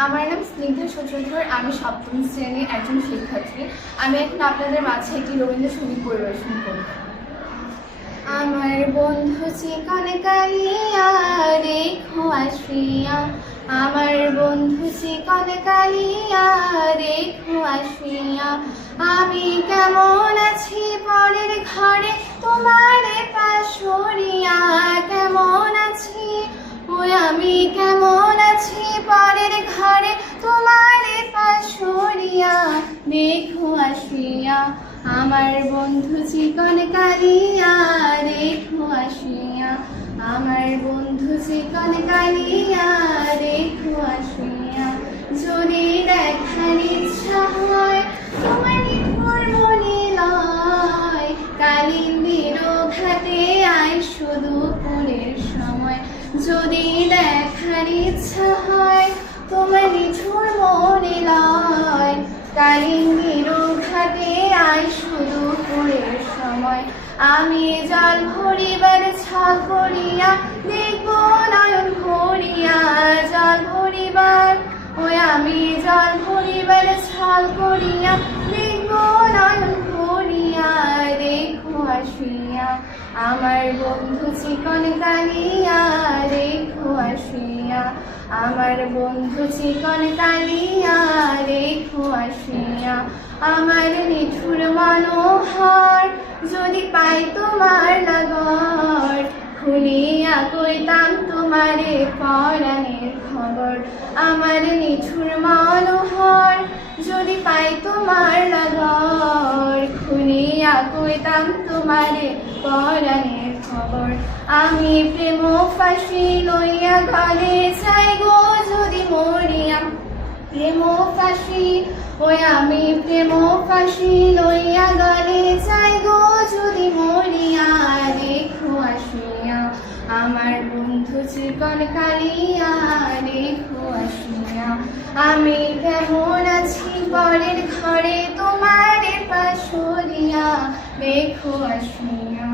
আমার নাম স্নিগ্ধা সূত্রধর। আমি সপ্তম শ্রেণীর একজন শিক্ষার্থী। আমি এখন আপনাদের মাঝে একটি রবীন্দ্রসঙ্গীত পরিবেশন করব। আমার বন্ধু চিকন কালিয়া রেখো আসিয়া, আমার বন্ধু চিকন কালিয়া রেখো আসিয়া, আমি কেমন আছি পরের ঘরে তোমার পাশরিয়া, কেমন আছি ওই আমি কেমন আছি পরের ঘরে তোমার পাশরিয়া, রেখো আসিয়া, আমার বন্ধু চিকন কালিয়া রেখো আসিয়া, আমার বন্ধু চিকন কালিয়া রেখো আসিয়া, যদি দেখার ইচ্ছা হয় তোমার নিঠুর মনে লয়, কালিন্দির ঘাটে আয় শুধু পুরের সময়, যদি দেখার ইচ্ছা হয় তোমার নিঠুর মনে লয়, কালিন্দির ঘাটে আয় শুধু পুরের সময়, আমি জল ভরিবার ছল করিয়া দেখব নয়ন ভরিয়া, জল ভরিবার ওই আমি জল ভরিবার ছল করিয়া দেখব নয়ন ভরিয়া, রেখো আসিয়া, আমার বন্ধু চিকন কালিয়া রেখো আসিয়া, আমার বন্ধু চিকন কালিয়া রেখো আসিয়া, আমার নিঠুর মনোহর যদি পাই তোমার লাগর, খুলিয়া কইতাম তোমারে পরাণের খবর, আমার নিঠুর মনোহর যদি পাই তোমার লাগর, খুলিয়া কইতাম তোমারে পরাণের খবর, আমি প্রেম ফাঁসি লইয়া গলে চাই গো যদি মরিয়া, প্রেম ফাঁসি ওই আমি প্রেম ফাঁসি লইয়া গলে চাই গো যদি মরিয়া, রেখো আসিয়া, আমার বন্ধু চিকন কালিয়া রেখো আসিয়া, আমি কেমন আছি পরের ঘরে তোমার পাশরিয়া, রেখো আসিয়া।